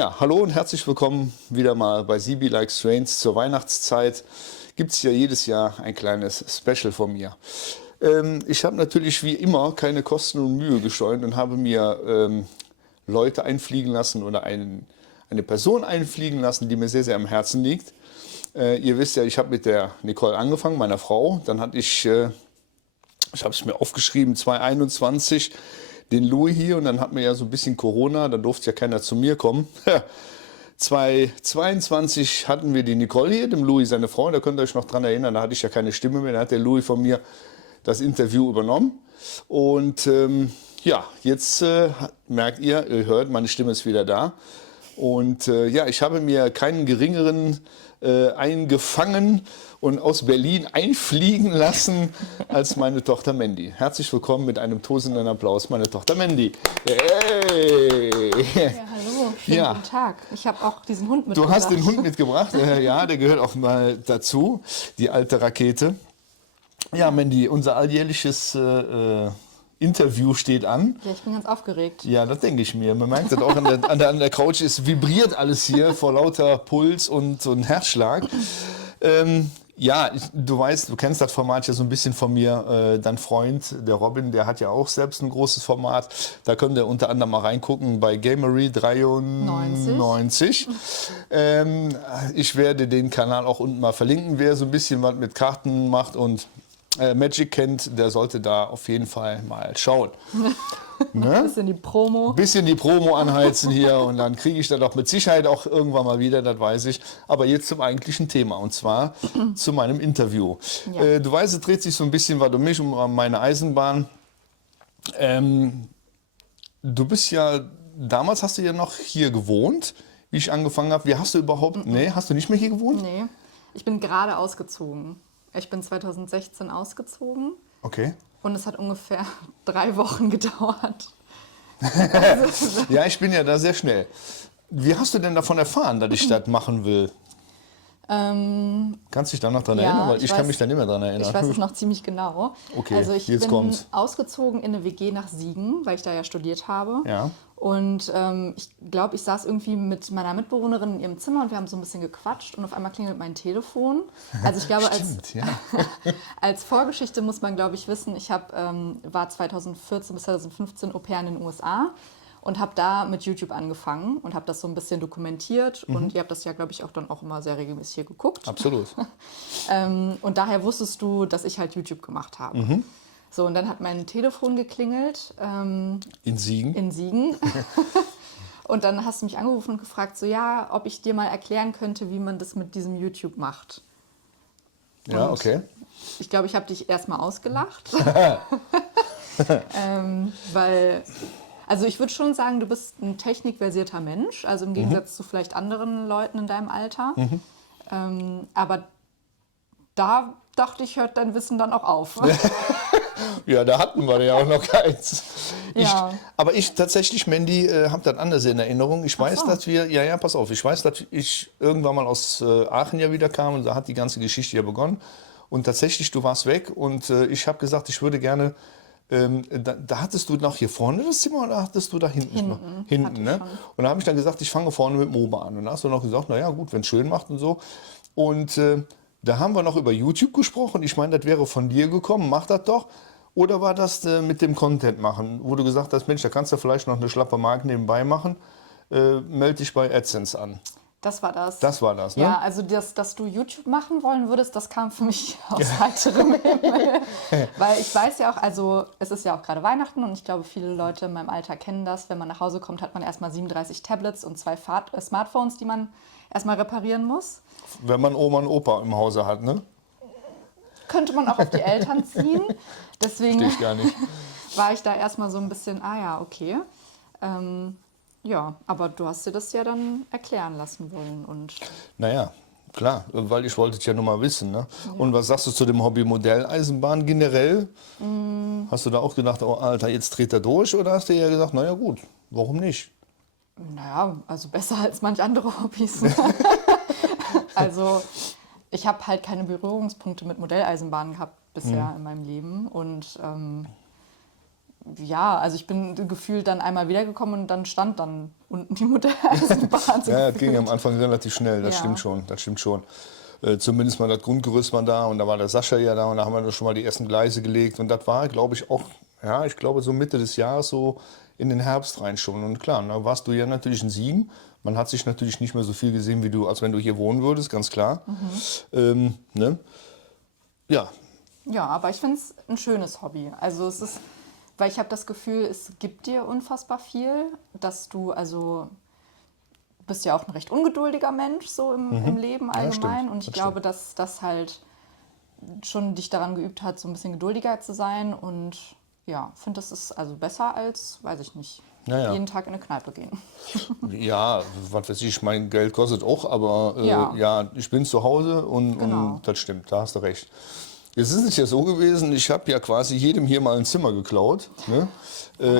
Ja, hallo und herzlich willkommen wieder mal bei Sibi Likes Trains. Zur Weihnachtszeit gibt es ja jedes Jahr ein kleines Special von mir. Ich habe natürlich wie immer keine Kosten und Mühe gescheut und habe mir Leute einfliegen lassen oder eine Person einfliegen lassen, die mir sehr, sehr am Herzen liegt. Ihr wisst ja, ich habe mit der Nicole angefangen, meiner Frau. Dann hatte ich habe es mir aufgeschrieben, 2021 den Louis hier und dann hatten wir ja so ein bisschen Corona, da durfte ja keiner zu mir kommen. 2022 hatten wir die Nicole hier, dem Louis seine Frau, da könnt ihr euch noch dran erinnern, da hatte ich ja keine Stimme mehr, da hat der Louis von mir das Interview übernommen. Und ja, jetzt merkt ihr hört, meine Stimme ist wieder da. Und ja, ich habe mir keinen geringeren eingefangen und aus Berlin einfliegen lassen als meine Tochter Mandy. Herzlich willkommen mit einem tosenden Applaus, meine Tochter Mandy. Hey. Ja, hallo, schönen guten Tag. Ich habe auch diesen Hund mitgebracht. Du hast den Hund mitgebracht, ja, der gehört auch mal dazu, die alte Rakete. Ja, Mandy, unser alljährliches Interview steht an. Ja, ich bin ganz aufgeregt. Ja, das denke ich mir. Man merkt das auch an der Couch, es vibriert alles hier vor lauter Puls und Herzschlag. Ja, du weißt, du kennst das Format ja so ein bisschen von mir. Dein Freund, der Robin, der hat ja auch selbst ein großes Format. Da könnt ihr unter anderem mal reingucken bei Gamery 93. Ich werde den Kanal auch unten mal verlinken. Wer so ein bisschen was mit Karten macht und Magic kennt, der sollte da auf jeden Fall mal schauen. Ne? Bisschen die Promo anheizen hier und dann kriege ich das auch mit Sicherheit auch irgendwann mal wieder, das weiß ich. Aber jetzt zum eigentlichen Thema und zwar zu meinem Interview. Ja. Du weißt, es dreht sich so ein bisschen was um mich, um meine Eisenbahn. Du bist ja, damals hast du ja noch hier gewohnt, wie ich angefangen habe. Wie hast du überhaupt, nee, hast du nicht mehr hier gewohnt? Nee, ich bin gerade ausgezogen. Ich bin 2016 ausgezogen. Okay. Und es hat ungefähr 3 Wochen gedauert. Ja, ich bin ja da sehr schnell. Wie hast du denn davon erfahren, dass ich das machen will? Kannst du dich da noch dran erinnern? Weil ich kann mich da nicht mehr dran erinnern. Ich weiß es noch ziemlich genau. Okay, also ich jetzt bin kommt's. ausgezogen in eine WG nach Siegen, weil ich da ja studiert habe. Ja. Und ich glaube, ich saß irgendwie mit meiner Mitbewohnerin in ihrem Zimmer und wir haben so ein bisschen gequatscht und auf einmal klingelt mein Telefon. Also ich glaube, Stimmt, ja. als Vorgeschichte muss man, glaube ich, wissen, ich war 2014 bis 2015 Au-pair in den USA und habe da mit YouTube angefangen und habe das so ein bisschen dokumentiert. Und ihr habt das ja, glaube ich, auch dann auch immer sehr regelmäßig hier geguckt. Absolut. Und daher wusstest du, dass ich halt YouTube gemacht habe. So, und dann hat mein Telefon geklingelt. In Siegen? In Siegen. Und dann hast du mich angerufen und gefragt, so ja, ob ich dir mal erklären könnte, wie man das mit diesem YouTube macht. Ja, Und okay. ich glaube, ich habe dich erstmal ausgelacht. Weil, also ich würde schon sagen, du bist ein technikversierter Mensch, also im Gegensatz zu vielleicht anderen Leuten in deinem Alter. Aber da dachte ich, hört dein Wissen dann auch auf. Ja, da hatten wir ja auch noch keins. Ja. Aber ich tatsächlich, Mandy, habe das anders in Erinnerung. Ich weiß, dass wir, pass auf, ich weiß, dass ich irgendwann mal aus Aachen ja wieder kam und da hat die ganze Geschichte ja begonnen. Und tatsächlich, du warst weg und ich habe gesagt, ich würde gerne, da hattest du noch hier vorne das Zimmer oder hattest du da hinten? Hinten, ne? Und da habe ich dann gesagt, ich fange vorne mit MOBA an. Und da hast du noch gesagt, naja gut, wenn es schön macht und so. Und da haben wir noch über YouTube gesprochen. Ich meine, das wäre von dir gekommen, mach das doch. Oder war das mit dem Content machen, wo du gesagt hast, Mensch, da kannst du vielleicht noch eine schlappe Mark nebenbei machen, melde dich bei AdSense an. Das war das. Das war das, ne? Ja, also dass du YouTube machen wollen würdest, das kam für mich aus heiterem Himmel. Weil ich weiß ja auch, also es ist ja auch gerade Weihnachten und ich glaube, viele Leute in meinem Alter kennen das. Wenn man nach Hause kommt, hat man erstmal 37 Tablets und 2 Smartphones, die man erstmal reparieren muss. Wenn man Oma und Opa im Hause hat, ne? Könnte man auch auf die Eltern ziehen. Deswegen Verstehe ich gar nicht. war ich da erstmal so ein bisschen, okay. Ja, aber du hast dir das ja dann erklären lassen wollen. Und Naja, klar, weil ich wollte es ja nur mal wissen. Ne? Ja. Und was sagst du zu dem Hobby Modelleisenbahn generell? Hast du da auch gedacht, oh Alter, jetzt dreht er durch? Oder hast du ja gesagt, naja gut, warum nicht? Naja, also besser als manch andere Hobbys. Also ich habe halt keine Berührungspunkte mit Modelleisenbahnen gehabt bisher in meinem Leben. Und Ja, also ich bin gefühlt dann einmal wiedergekommen und dann stand dann unten die Modelleisenbahn. So Ja, das ging gefühlt. am Anfang relativ schnell, das Ja. stimmt schon, das stimmt schon. Zumindest mal das Grundgerüst war da und da war der Sascha ja da und da haben wir dann schon mal die ersten Gleise gelegt und das war, glaube ich, auch, ja, ich glaube so Mitte des Jahres so in den Herbst rein schon. Und klar, da warst du ja natürlich in Siegen. Man hat sich natürlich nicht mehr so viel gesehen, wie du, als wenn du hier wohnen würdest, ganz klar. Ne? Ja, Ja, aber ich finde es ein schönes Hobby. Also es ist, weil ich habe das Gefühl, es gibt dir unfassbar viel, dass du, also bist ja auch ein recht ungeduldiger Mensch so im Leben Ja, allgemein. stimmt. Und ich Das glaube, dass das halt schon dich daran geübt hat, so ein bisschen geduldiger zu sein. Und ja, finde, das ist also besser als, weiß ich nicht, Ja. jeden Tag in eine Kneipe gehen. Ja, was weiß ich, mein Geld kostet auch, aber Ja. ja, ich bin zu Hause Genau. und das stimmt, da hast du recht. Es ist nicht ja so gewesen, ich habe ja quasi jedem hier mal ein Zimmer geklaut. Ne?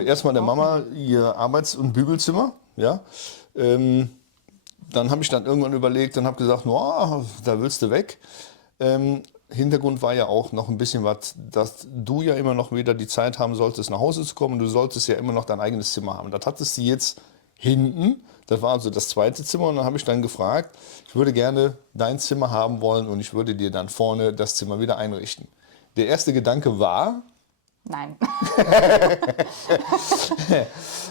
Erstmal der Mama ihr Arbeits- und Bügelzimmer. Ja? Dann habe ich dann irgendwann überlegt und habe gesagt, no, da willst du weg. Hintergrund war ja auch noch ein bisschen was, dass du ja immer noch wieder die Zeit haben solltest, nach Hause zu kommen. Du solltest ja immer noch dein eigenes Zimmer haben. Das hattest du jetzt hinten. Das war also das zweite Zimmer. Und dann habe ich dann gefragt, ich würde gerne dein Zimmer haben wollen und ich würde dir dann vorne das Zimmer wieder einrichten. Der erste Gedanke war, Nein.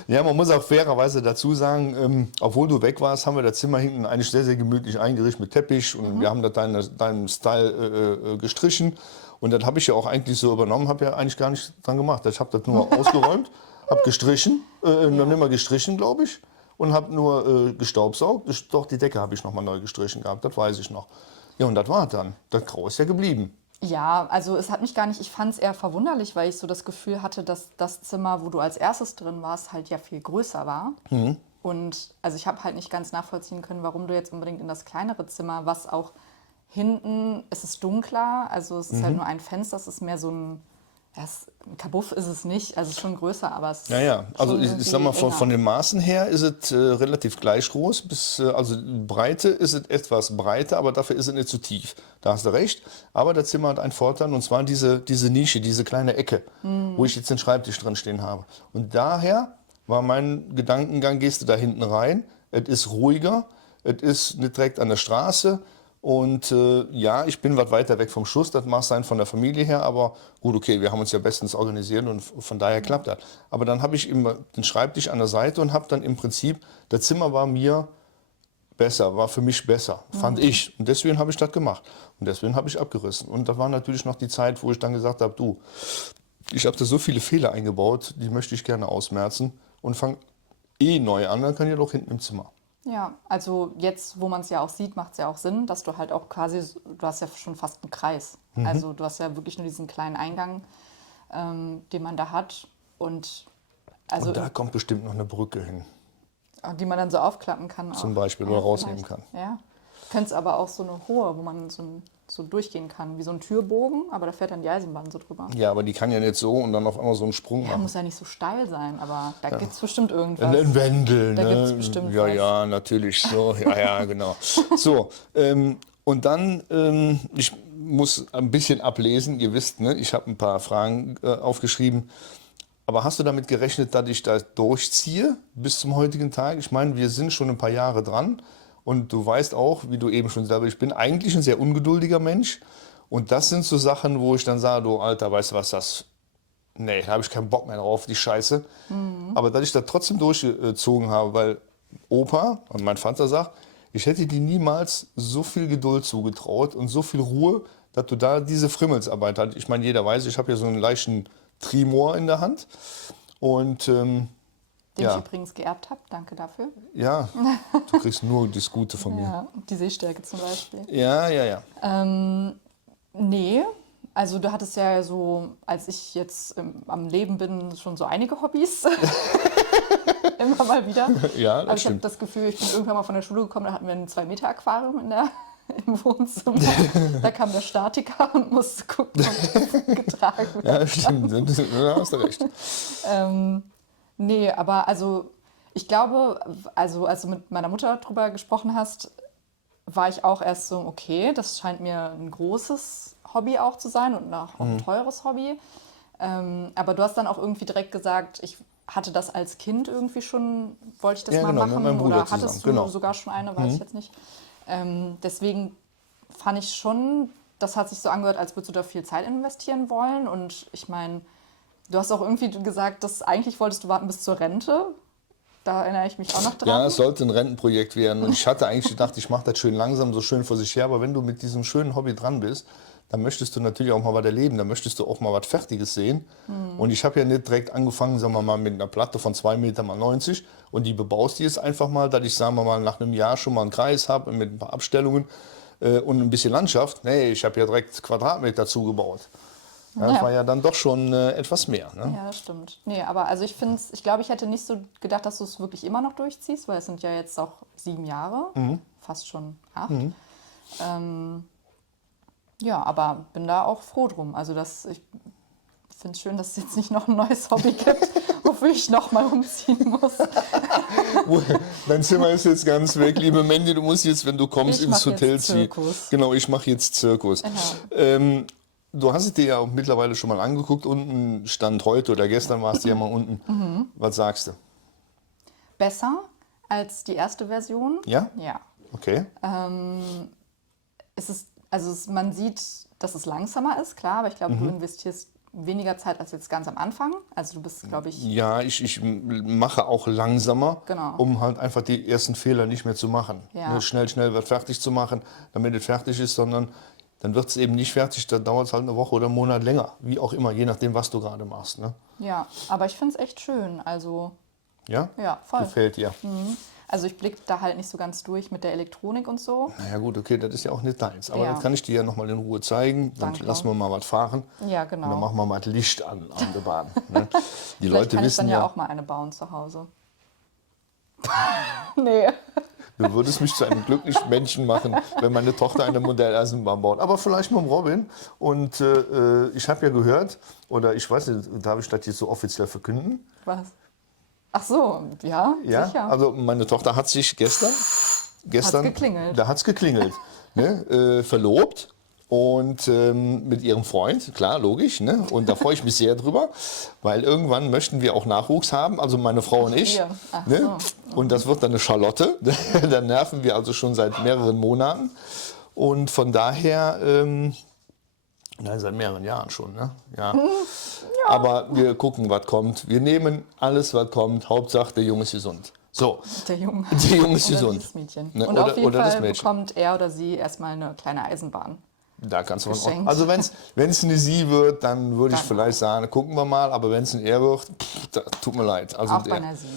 ja, man muss auch fairerweise dazu sagen, obwohl du weg warst, haben wir das Zimmer hinten eigentlich sehr, sehr gemütlich eingerichtet mit Teppich und wir haben das deinem Style gestrichen und das habe ich ja auch eigentlich so übernommen, habe ja eigentlich gar nichts dran gemacht. Ich habe das nur ausgeräumt, habe gestrichen, noch nicht mal gestrichen, glaube ich, und habe nur gestaubsaugt. Doch, die Decke habe ich noch mal neu gestrichen gehabt, das weiß ich noch. Ja, und das war dann. Das Grau ist ja geblieben. Ja, also es hat mich gar nicht, ich fand es eher verwunderlich, weil ich so das Gefühl hatte, dass das Zimmer, wo du als erstes drin warst, halt ja viel größer war. Und also ich habe halt nicht ganz nachvollziehen können, warum du jetzt unbedingt in das kleinere Zimmer, was auch hinten, es ist dunkler, also es ist halt nur ein Fenster, es ist mehr so ein, ja, ein Kabuff ist es nicht, also es ist schon größer, aber es ist Ja. Also schon ich sag mal, irgendwie von enger. den Maßen her ist es relativ gleich groß. Also Breite ist es etwas breiter, aber dafür ist es nicht zu tief. Da hast du recht. Aber das Zimmer hat einen Vorteil und zwar diese Nische, diese kleine Ecke, wo ich jetzt den Schreibtisch drin stehen habe. Und daher war mein Gedankengang, gehst du da hinten rein, es ist ruhiger, es ist nicht direkt an der Straße. Und ja, ich bin was weiter weg vom Schuss, das mag sein von der Familie her, aber gut, okay, wir haben uns ja bestens organisiert und von daher klappt das. Aber dann habe ich immer den Schreibtisch an der Seite und habe dann im Prinzip, das Zimmer war mir besser, war für mich besser, fand ich. Und deswegen habe ich das gemacht. Und deswegen habe ich abgerissen. Und da war natürlich noch die Zeit, wo ich dann gesagt habe, du, ich habe da so viele Fehler eingebaut, die möchte ich gerne ausmerzen und fange neu an, dann kann ich doch hinten im Zimmer. Ja, also jetzt, wo man es ja auch sieht, macht es ja auch Sinn, dass du halt auch quasi, du hast ja schon fast einen Kreis. Also du hast ja wirklich nur diesen kleinen Eingang, den man da hat und also Und da kommt bestimmt noch eine Brücke hin. die man dann so aufklappen kann. Zum auch. Beispiel, oder rausnehmen kann. Ja. Du könntest aber auch so eine hohe, wo man so durchgehen kann, wie so ein Türbogen, aber da fährt dann die Eisenbahn so drüber. Ja, aber die kann ja nicht so und dann auf einmal so einen Sprung Ja, machen. muss ja nicht so steil sein, aber da gibt es bestimmt irgendwas. Ein Wendel, Da ne? gibt's bestimmt ja, was. ja, natürlich. So, ja, genau. So, und dann, ich muss ein bisschen ablesen. Ihr wisst, ne, ich habe ein paar Fragen aufgeschrieben. Aber hast du damit gerechnet, dass ich da durchziehe bis zum heutigen Tag? Ich meine, wir sind schon ein paar Jahre dran. Und du weißt auch, wie du eben schon selber, ich bin eigentlich ein sehr ungeduldiger Mensch. Und das sind so Sachen, wo ich dann sage, du Alter, weißt du was, nee, da habe ich keinen Bock mehr drauf, die Scheiße. Aber dass ich da trotzdem durchgezogen habe, weil Opa und mein Vater sagt, ich hätte dir niemals so viel Geduld zugetraut und so viel Ruhe, dass du da diese Frimmelsarbeit hast. Ich meine, jeder weiß, ich habe ja so einen leichten Tremor in der Hand. Und Den ja. ich übrigens geerbt habe, danke dafür. ja, du kriegst nur das Gute von mir. Ja, die Sehstärke zum Beispiel. Ja. Nee, also du hattest ja so, als ich jetzt am Leben bin, schon so einige Hobbys. Immer mal wieder. Ja, das Aber ich habe stimmt. das Gefühl, ich bin irgendwann mal von der Schule gekommen, da hatten wir ein 2-Meter-Aquarium im Wohnzimmer. Da kam der Statiker und musste gucken, ob das getragen wird. Ja, stimmt. Da hast du recht. Nee, aber also ich glaube, also als du mit meiner Mutter drüber gesprochen hast, war ich auch erst so, okay, das scheint mir ein großes Hobby auch zu sein und auch ein teures Hobby. Aber du hast dann auch irgendwie direkt gesagt, ich hatte das als Kind irgendwie schon, wollte ich das Ja, mal genau, mit machen meinem Bruder oder hattest zusammen, du genau. sogar schon eine, weiß ich jetzt nicht. Deswegen fand ich schon, das hat sich so angehört, als würdest du da viel Zeit investieren wollen. Und ich meine, du hast auch irgendwie gesagt, dass eigentlich wolltest du warten bis zur Rente. Da erinnere ich mich auch noch dran. Ja, es sollte ein Rentenprojekt werden. Und ich hatte eigentlich gedacht, ich mache das schön langsam, so schön vor sich her. Aber wenn du mit diesem schönen Hobby dran bist, dann möchtest du natürlich auch mal was erleben. Dann möchtest du auch mal was Fertiges sehen. Und ich habe ja nicht direkt angefangen, sagen wir mal, mit einer Platte von 2 Meter mal 90. Und die bebaust die jetzt einfach mal, dass ich, sagen wir mal, nach einem Jahr schon mal einen Kreis habe mit ein paar Abstellungen und ein bisschen Landschaft. Nee, ich habe ja direkt Quadratmeter zugebaut. Ja, das war ja dann doch schon etwas mehr. Ne? Ja, das stimmt. Nee, aber also ich glaube, ich hätte nicht so gedacht, dass du es wirklich immer noch durchziehst, weil es sind ja jetzt auch 7 Jahre, fast schon 8. Ja, aber bin da auch froh drum. Also ich finde es schön, dass es jetzt nicht noch ein neues Hobby gibt, wofür ich nochmal umziehen muss. Dein Zimmer ist jetzt ganz weg, liebe Mandy, du musst jetzt, wenn du kommst, Ich ins mach Hotel jetzt ziehen. Zirkus. Genau, ich mache jetzt Zirkus. Genau. Du hast es dir ja auch mittlerweile schon mal angeguckt, unten stand heute oder gestern warst du ja mal unten. Was sagst du? Besser als die erste Version. Ja? Ja. Okay. Man sieht, dass es langsamer ist, klar, aber ich glaube, du investierst weniger Zeit als jetzt ganz am Anfang. Also du bist, glaube ich, Ja, ich mache auch langsamer, Genau. um halt einfach die ersten Fehler nicht mehr zu machen. Ja. Ne, schnell was fertig zu machen, damit es fertig ist, sondern dann wird es eben nicht fertig, dann dauert es halt eine Woche oder einen Monat länger. Wie auch immer, je nachdem, was du gerade machst. Ne? ja, aber ich finde es echt schön. Also, Ja? ja, voll. Gefällt dir. Also ich blicke da halt nicht so ganz durch mit der Elektronik und so. Naja gut, okay, das ist ja auch nicht deins. Aber Ja. das kann ich dir ja nochmal in Ruhe zeigen. Dann Danke. lassen wir mal was fahren. Ja, Und dann genau. machen wir mal das Licht an der Bahn. Ne? Die Vielleicht Leute kann ich wissen dann ja, ja auch mal eine bauen zu Hause. Nee. du würdest mich zu einem glücklichen Menschen machen, wenn meine Tochter eine Modelleisenbahn baut. Aber vielleicht mit dem Robin. Und ich habe ja gehört, oder ich weiß nicht, darf ich das jetzt so offiziell verkünden? Was? Ach so, ja, Ja, sicher. also meine Tochter hat sich gestern geklingelt. Da hat es geklingelt, ne? Verlobt und mit ihrem Freund, klar, logisch, ne? Und da freue ich mich sehr drüber, weil irgendwann möchten wir auch Nachwuchs haben, also meine Frau und ich. ihr. Ach Ne? Und das wird dann eine Charlotte, da nerven wir also schon seit mehreren Monaten und von daher, nein, seit mehreren Jahren schon, ne? Ja. Aber wir gucken, was kommt. Wir nehmen alles, was kommt. Hauptsache, der Junge ist gesund. So, Der Junge. der Junge ist Oder gesund. das Mädchen. Ne, Und oder- auf jeden oder das Fall Mädchen. bekommt er oder sie erstmal eine kleine Eisenbahn. Da kannst du was Geschenkt. Also wenn es eine Sie wird, dann würde ich Dann vielleicht sagen, gucken wir mal. Aber wenn es ein Er wird, tut mir leid. Also Auch bei einer Sie.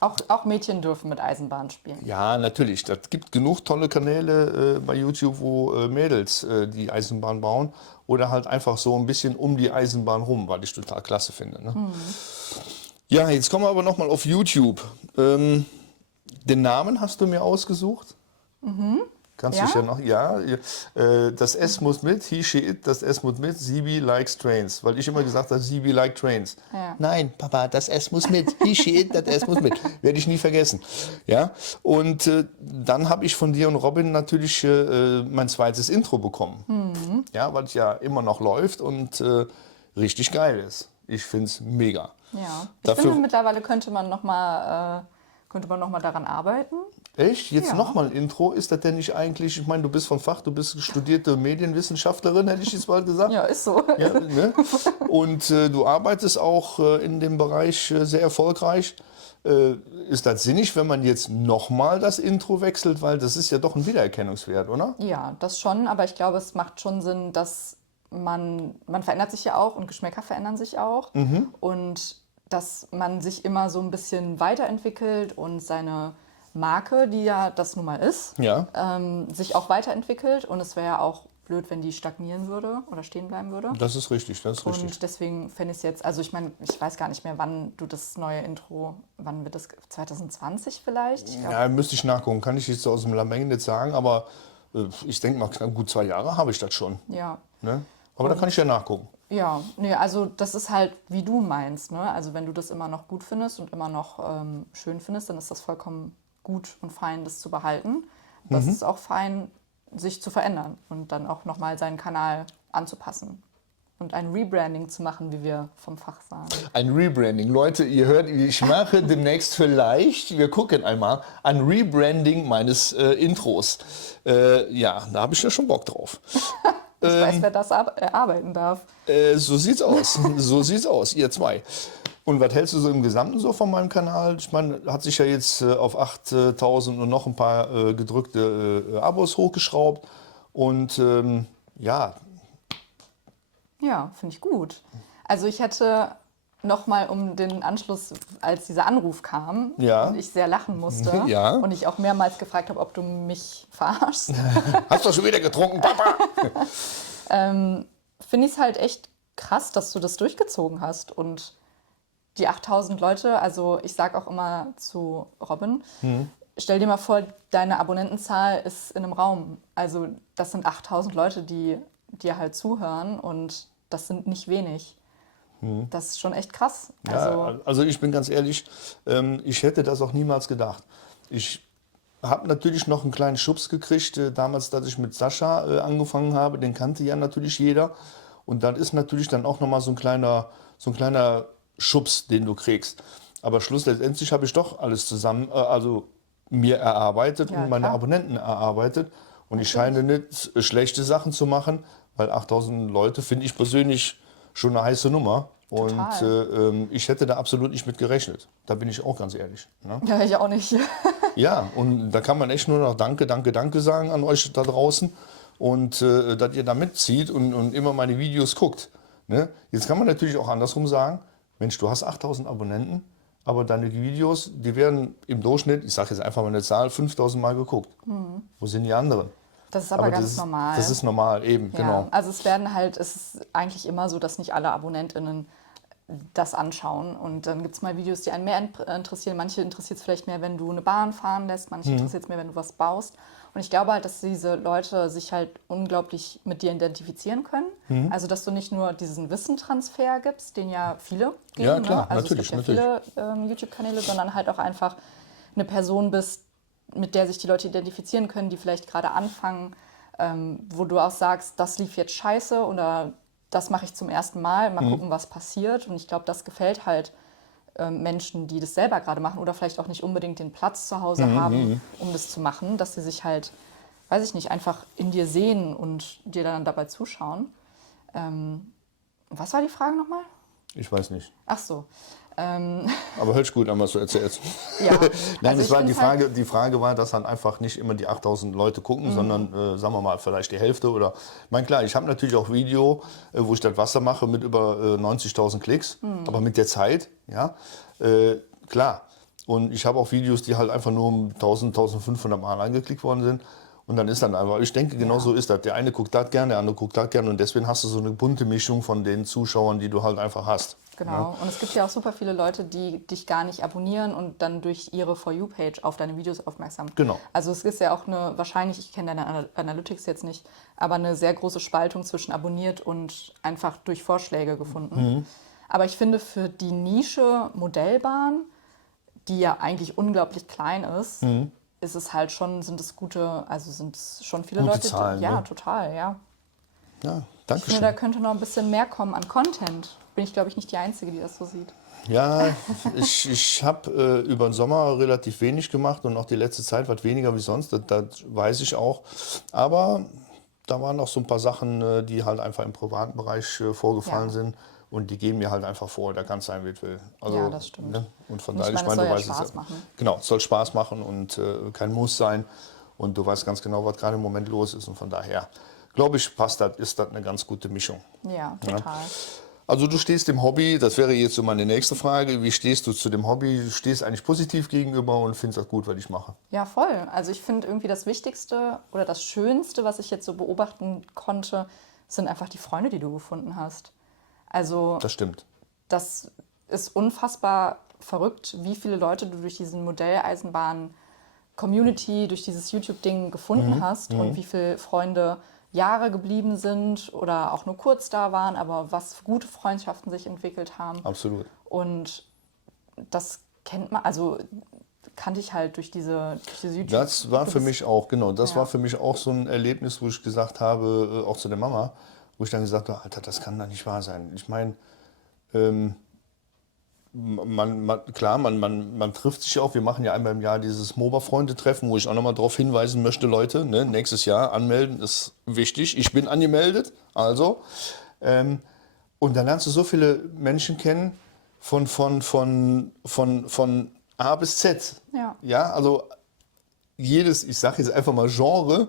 Auch Mädchen dürfen mit Eisenbahn spielen. ja, natürlich. Das gibt genug tolle Kanäle bei YouTube, wo Mädels die Eisenbahn bauen. Oder halt einfach so ein bisschen um die Eisenbahn rum, weil ich total klasse finde. Ne? Ja, jetzt kommen wir aber nochmal auf YouTube. Den Namen hast du mir ausgesucht? Kannst du Ja? dich ja noch, ja, das S muss mit, he, she, it, das S muss mit, Sibi likes trains, weil ich immer gesagt habe, Sibi like trains. Ja. Nein, Papa, das S muss mit, he, she, it, das S muss mit, werde ich nie vergessen. Ja, und dann habe ich von dir und Robin natürlich mein zweites Intro bekommen, ja, weil es ja immer noch läuft und richtig geil ist. Ich finde es mega. Ja. Ich Dafür- finde, mittlerweile könnte man noch mal daran arbeiten. Echt? Jetzt Ja. nochmal ein Intro? Ist das denn nicht eigentlich, ich meine, du bist von Fach, du bist studierte Medienwissenschaftlerin, hätte ich jetzt mal gesagt. Ja, ist so. Ja, ne? Und du arbeitest auch in dem Bereich sehr erfolgreich. Ist das sinnig, wenn man jetzt nochmal das Intro wechselt? Weil das ist ja doch ein Wiedererkennungswert, oder? Ja, das schon, aber ich glaube, es macht schon Sinn, dass man verändert sich ja auch und Geschmäcker verändern sich auch. Und dass man sich immer so ein bisschen weiterentwickelt und seine Marke, die ja das nun mal ist, Ja. sich auch weiterentwickelt. Und es wäre ja auch blöd, wenn die stagnieren würde oder stehen bleiben würde. Das ist richtig, das ist richtig. Und deswegen fände ich es jetzt, also ich meine, ich weiß gar nicht mehr, wann du das neue Intro, wann wird das, 2020 vielleicht? Ich glaub, Ja, müsste ich nachgucken. Kann ich jetzt so aus dem Lameng nicht sagen, aber ich denke mal, knapp gut 2 Jahre habe ich das schon. ja. Ne? Aber da kann ich ja nachgucken. Ja, nee, also das ist halt, wie du meinst, ne? Also wenn du das immer noch gut findest und immer noch schön findest, dann ist das vollkommen gut und fein, das zu behalten. Das ist auch fein, sich zu verändern und dann auch nochmal seinen Kanal anzupassen. und ein Rebranding zu machen, wie wir vom Fach sagen. Ein Rebranding. Leute, ihr hört, ich mache demnächst vielleicht, wir gucken einmal, ein Rebranding meines Intros. Ja, da habe ich ja schon Bock drauf. Ich weiß, wer das erarbeiten darf. So sieht's aus. So sieht's aus, ihr zwei. Und was hältst du so im Gesamten so von meinem Kanal? Ich meine, hat sich ja jetzt auf 8.000 und noch ein paar gedrückte Abos hochgeschraubt. Und ja. Ja, finde ich gut. Also ich hätte nochmal um den Anschluss, als dieser Anruf kam Ja. und ich sehr lachen musste Ja. und ich auch mehrmals gefragt habe, ob du mich verarschst, Hast du schon wieder getrunken, Papa? finde ich es halt echt krass, dass du das durchgezogen hast. Und die 8.000 Leute, also ich sage auch immer zu Robin, stell dir mal vor, deine Abonnentenzahl ist in einem Raum. Also das sind 8.000 Leute, die dir halt zuhören und das sind nicht wenig. Das ist schon echt krass. Also ich bin ganz ehrlich, ich hätte das auch niemals gedacht. Ich habe natürlich noch einen kleinen Schubs gekriegt, damals, als ich mit Sascha angefangen habe. Den kannte ja natürlich jeder. Und dann ist natürlich dann auch nochmal so ein kleiner Schubs, den du kriegst. Aber schlussendlich habe ich doch alles zusammen, also mir erarbeitet Ja, und meine klar. Abonnenten erarbeitet. Und ich scheine nicht schlechte Sachen zu machen, weil 8.000 Leute finde ich persönlich schon eine heiße Nummer. Total. Und ich hätte da absolut nicht mit gerechnet. Da bin ich auch ganz ehrlich. Ne? Ja, ich auch nicht. Ja, und da kann man echt nur noch Danke, Danke, Danke sagen an euch da draußen. Und dass ihr da mitzieht und immer meine Videos guckt. Ne? Jetzt kann man natürlich auch andersrum sagen, Mensch, du hast 8.000 Abonnenten, aber deine Videos, die werden im Durchschnitt, ich sage jetzt einfach mal eine Zahl, 5.000 Mal geguckt. Wo sind die anderen? Das ist aber ganz das normal. Das ist normal, eben, Ja, genau. also es ist eigentlich immer so, dass nicht alle AbonnentInnen das anschauen. Und dann gibt es mal Videos, die einen mehr interessieren. Manche interessiert es vielleicht mehr, wenn du eine Bahn fahren lässt. Manche interessiert es mehr, wenn du was baust. Und ich glaube halt, dass diese Leute sich halt unglaublich mit dir identifizieren können. Also, dass du nicht nur diesen Wissentransfer gibst, den ja viele geben. Ja, klar, ne? Also natürlich, es gibt ja viele YouTube-Kanäle, sondern halt auch einfach eine Person bist, mit der sich die Leute identifizieren können, die vielleicht gerade anfangen, wo du auch sagst, das lief jetzt scheiße oder das mache ich zum ersten Mal, mal gucken, was passiert. Und ich glaube, das gefällt halt Menschen, die das selber gerade machen oder vielleicht auch nicht unbedingt den Platz zu Hause haben, um das zu machen, dass sie sich halt, weiß ich nicht, einfach in dir sehen und dir dann dabei zuschauen. Was war die Frage nochmal? Ich weiß nicht. Ach so. Aber hört sich gut an, was du erzählst. Ja, Nein, also es war ich find's halt- die Frage war, dass dann einfach nicht immer die 8.000 Leute gucken, sondern, sagen wir mal, vielleicht die Hälfte oder... Ich meine, klar, ich habe natürlich auch Video, wo ich das Wasser mache mit über 90.000 Klicks, aber mit der Zeit, ja, klar. Und ich habe auch Videos, die halt einfach nur um 1.000, 1.500 Mal angeklickt worden sind. Und dann ist dann einfach, ich denke, genau so ist das. Der eine guckt das gerne, der andere guckt das gerne. Und deswegen hast du so eine bunte Mischung von den Zuschauern, die du halt einfach hast. Genau. Und es gibt ja auch super viele Leute, die dich gar nicht abonnieren und dann durch ihre For You-Page auf deine Videos aufmerksam. Genau. Also es ist ja auch eine, wahrscheinlich, ich kenne deine Analytics jetzt nicht, aber eine sehr große Spaltung zwischen abonniert und einfach durch Vorschläge gefunden. Aber ich finde, für die Nische Modellbahn, die ja eigentlich unglaublich klein ist, ist es halt schon, sind es schon viele Gute Leute, Zahlen, ja, ne? total, ja. Ja, Ich danke finde, da schön. könnte noch ein bisschen mehr kommen an Content. Bin ich, glaube ich, nicht die Einzige, die das so sieht. Ja, ich habe über den Sommer relativ wenig gemacht und auch die letzte Zeit was weniger wie sonst, das weiß ich auch. Aber da waren auch so ein paar Sachen, die halt einfach im privaten Bereich vorgefallen Ja. sind. Und die geben mir halt einfach vor, da kann es sein, wie es will. Also, Ja, das stimmt. Ne? Und von Und ich daher, meine, es soll ja weißt es Spaß machen. Genau, es soll Spaß machen und kein Muss sein. Und du weißt ganz genau, was gerade im Moment los ist. Und von daher, glaube ich, ist das eine ganz gute Mischung. Ja, total. Also du stehst dem Hobby, das wäre jetzt so meine nächste Frage, wie stehst du zu dem Hobby? Du stehst eigentlich positiv gegenüber und findest das gut, was ich mache? Ja, voll. Also ich finde irgendwie das Wichtigste oder das Schönste, was ich jetzt so beobachten konnte, sind einfach die Freunde, die du gefunden hast. Also Das stimmt. das ist unfassbar verrückt, wie viele Leute du durch diesen Modelleisenbahn-Community, durch dieses YouTube-Ding gefunden hast und wie viele Freunde Jahre geblieben sind oder auch nur kurz da waren, aber was für gute Freundschaften sich entwickelt haben. Absolut. Und das kennt man, also kannte ich halt durch diese YouTube. Das war für mich auch, genau, das Ja. war für mich auch so ein Erlebnis, wo ich gesagt habe, auch zu der Mama, wo wo ich dann gesagt habe, Alter, das kann doch nicht wahr sein. Ich meine, man trifft sich auch. Wir machen ja einmal im Jahr dieses MOBA-Freunde-Treffen, wo ich auch nochmal darauf hinweisen möchte, Leute, ne, nächstes Jahr anmelden ist wichtig. Ich bin angemeldet, also. Und dann lernst du so viele Menschen kennen von A bis Z. Ja. Ja, also jedes, ich sage jetzt einfach mal Genre,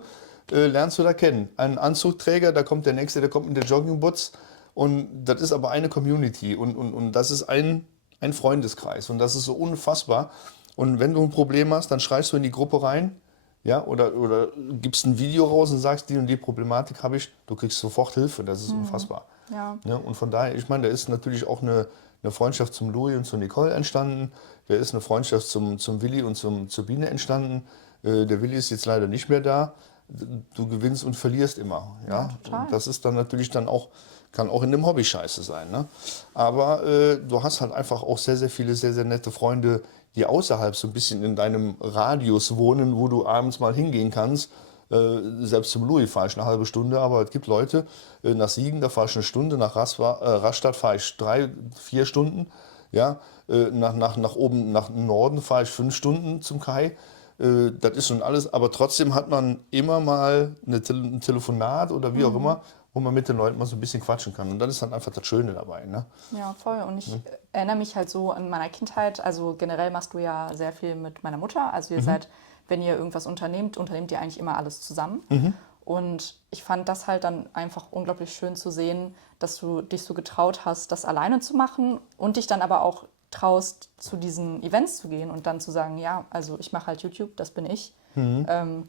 lernst du da kennen. Ein Anzugträger, da kommt der Nächste, der kommt mit der Joggingboots. Und das ist aber eine Community und das ist ein Freundeskreis und das ist so unfassbar. Und wenn du ein Problem hast, dann schreist du in die Gruppe rein, ja, oder gibst ein Video raus und sagst, die und die Problematik habe ich, du kriegst sofort Hilfe, das ist unfassbar. Ja. Ja, und von daher, ich meine, da ist natürlich auch eine Freundschaft zum Louis und zur Nicole entstanden, da ist eine Freundschaft zum Willi und zur Biene entstanden. Der Willi ist jetzt leider nicht mehr da. Du gewinnst und verlierst immer. Ja? total. Und das ist dann natürlich dann auch, kann auch in dem Hobby scheiße sein. Ne? Aber du hast halt einfach auch sehr, sehr viele, sehr, sehr nette Freunde, die außerhalb so ein bisschen in deinem Radius wohnen, wo du abends mal hingehen kannst. Selbst zum Louis fahre ich eine halbe Stunde, aber es gibt Leute, nach Siegen, da fahre ich eine Stunde, nach Rastatt fahre ich 3, 4 Stunden. Ja? Nach oben, nach Norden fahre ich 5 Stunden zum Kai. Das ist schon alles, aber trotzdem hat man immer mal ein Telefonat oder wie auch immer, wo man mit den Leuten mal so ein bisschen quatschen kann. Und das ist dann einfach das Schöne dabei. Ne? Ja, voll. Und ich erinnere mich halt so an meiner Kindheit. Also generell machst du ja sehr viel mit meiner Mutter. Also ihr seid, wenn ihr irgendwas unternehmt ihr eigentlich immer alles zusammen. Und ich fand das halt dann einfach unglaublich schön zu sehen, dass du dich so getraut hast, das alleine zu machen und dich dann aber auch traust, zu diesen Events zu gehen und dann zu sagen, ja, also ich mache halt YouTube, das bin ich. Sind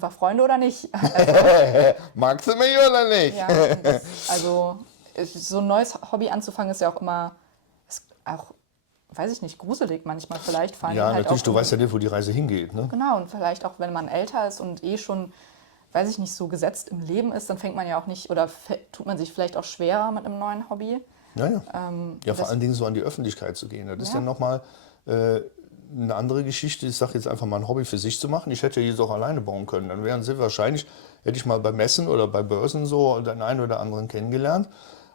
wir Freunde oder nicht? Magst du mich oder nicht? Ja, also so ein neues Hobby anzufangen ist ja auch immer, ist auch, weiß ich nicht, gruselig manchmal vielleicht. Vor allem Ja, halt natürlich, auch du weißt ja nicht, wo die Reise hingeht. Ne? Genau, und vielleicht auch, wenn man älter ist und schon, weiß ich nicht, so gesetzt im Leben ist, dann fängt man ja auch nicht, oder tut man sich vielleicht auch schwerer mit einem neuen Hobby. Ja, ja, vor allen Dingen so an die Öffentlichkeit zu gehen. Das ist ja nochmal eine andere Geschichte. Ich sage jetzt einfach mal ein Hobby für sich zu machen. Ich hätte ja jetzt auch alleine bauen können. Dann wären sie wahrscheinlich, hätte ich mal bei Messen oder bei Börsen so den einen oder anderen kennengelernt,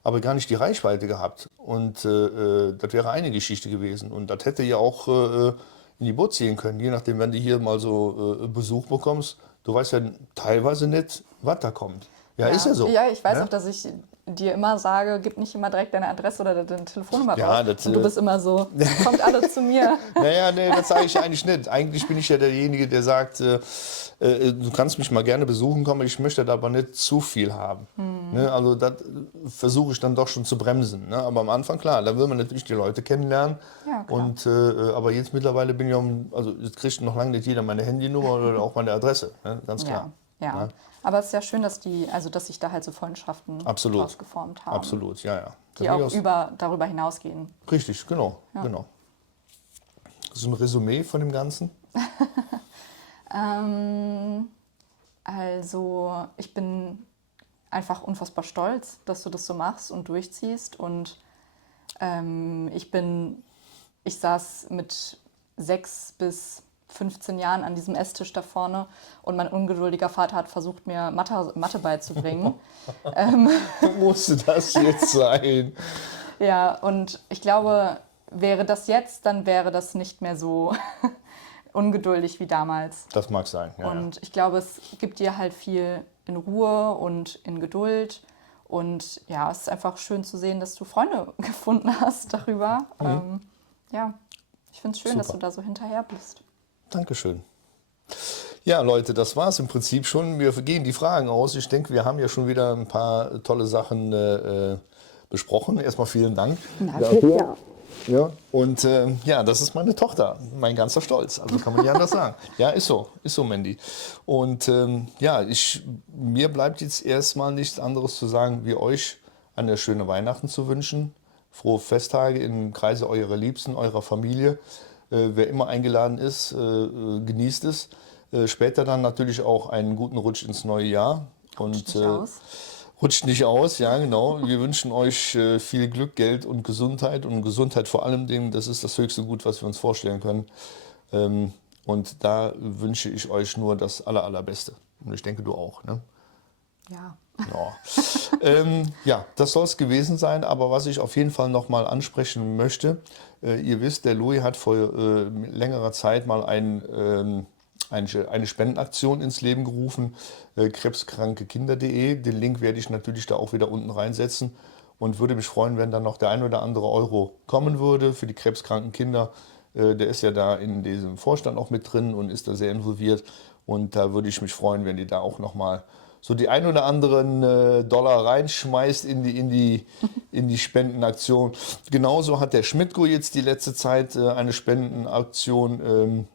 aber gar nicht die Reichweite gehabt. Und das wäre eine Geschichte gewesen. Und das hätte ja auch in die Boot ziehen können, je nachdem, wenn du hier mal so Besuch bekommst. Du weißt ja teilweise nicht, was da kommt. Ja, ist ja so. Ja, ich weiß Ja? auch, dass ich dir immer sage, gib nicht immer direkt deine Adresse oder deine Telefonnummer Ja, raus. das, Und du bist immer so, kommt alles zu mir. Naja, nee, das sage ich eigentlich nicht. Eigentlich bin ich ja derjenige, der sagt, du kannst mich mal gerne besuchen kommen, ich möchte da aber nicht zu viel haben. Ne, also das versuche ich dann doch schon zu bremsen. Ne? Aber am Anfang, klar, da will man natürlich die Leute kennenlernen. Ja, klar. Und, aber jetzt mittlerweile bin ich also jetzt kriegt noch lange nicht jeder meine Handynummer oder auch meine Adresse. Ne? Ganz klar. Ja. Ja. Aber es ist ja schön, dass dass sich da halt so Freundschaften Absolut. draus geformt haben. Absolut, ja, ja. Die auch darüber hinausgehen. Richtig, genau, genau. So ein Resümee von dem Ganzen? Also ich bin einfach unfassbar stolz, dass du das so machst und durchziehst. Und ich saß mit 6 bis 15 Jahren an diesem Esstisch da vorne und mein ungeduldiger Vater hat versucht, mir Mathe beizubringen. Musste das jetzt sein? Ja, und ich glaube, wäre das jetzt, dann wäre das nicht mehr so ungeduldig wie damals. Das mag sein, ja. Und ich glaube, es gibt dir halt viel in Ruhe und in Geduld. Und ja, es ist einfach schön zu sehen, dass du Freunde gefunden hast darüber. Ja, ich finde es schön, dass du da so hinterher bist. Dankeschön. Ja, Leute, das war es im Prinzip schon. Wir gehen die Fragen aus. Ich denke, wir haben ja schon wieder ein paar tolle Sachen besprochen. Erstmal vielen Dank dafür. Ja, und ja, das ist meine Tochter, mein ganzer Stolz. Also kann man nicht anders sagen. Ja, ist so, Mandy. Und ja, mir bleibt jetzt erstmal nichts anderes zu sagen, wie euch eine schöne Weihnachten zu wünschen. Frohe Festtage im Kreise eurer Liebsten, eurer Familie. Wer immer eingeladen ist, genießt es. Später dann natürlich auch einen guten Rutsch ins neue Jahr. Und rutscht nicht aus, ja genau. Wir wünschen euch viel Glück, Geld und Gesundheit vor allem dem. Das ist das höchste Gut, was wir uns vorstellen können. Und da wünsche ich euch nur das Allerbeste. Und ich denke, du auch. Ne? Ja, Ja, ja, das soll es gewesen sein. Aber was ich auf jeden Fall noch mal ansprechen möchte, ihr wisst, der Louis hat vor längerer Zeit mal eine Spendenaktion ins Leben gerufen, krebskrankekinder.de. Den Link werde ich natürlich da auch wieder unten reinsetzen und würde mich freuen, wenn dann noch der ein oder andere Euro kommen würde für die krebskranken Kinder. Der ist ja da in diesem Vorstand auch mit drin und ist da sehr involviert. Und da würde ich mich freuen, wenn die da auch nochmal so die ein oder anderen Dollar reinschmeißt in die Spendenaktion. Genauso hat der Schmidtko jetzt die letzte Zeit eine Spendenaktion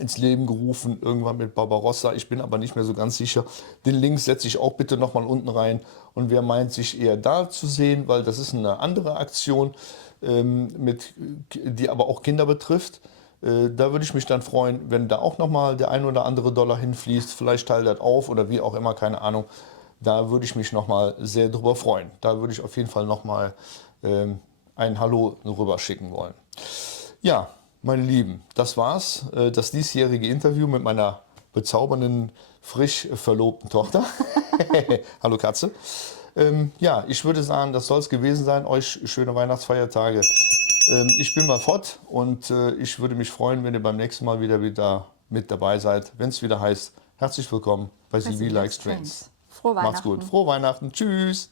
ins Leben gerufen, irgendwann mit Barbarossa. Ich bin aber nicht mehr so ganz sicher. Den Link setze ich auch bitte nochmal unten rein. Und wer meint, sich eher da zu sehen, weil das ist eine andere Aktion, die aber auch Kinder betrifft, da würde ich mich dann freuen, wenn da auch nochmal der ein oder andere Dollar hinfließt. Vielleicht teilt das auf oder wie auch immer, keine Ahnung. Da würde ich mich nochmal sehr drüber freuen. Da würde ich auf jeden Fall nochmal ein Hallo rüber schicken wollen. Ja, meine Lieben, das war's. Das diesjährige Interview mit meiner bezaubernden, frisch verlobten Tochter. Hallo Katze. Ja, ich würde sagen, das soll es gewesen sein. Euch schöne Weihnachtsfeiertage. Ich bin mal fort und ich würde mich freuen, wenn ihr beim nächsten Mal wieder mit dabei seid, wenn es wieder heißt, herzlich willkommen bei CB Likes Trends. Frohe Weihnachten. Macht's gut. Frohe Weihnachten. Tschüss.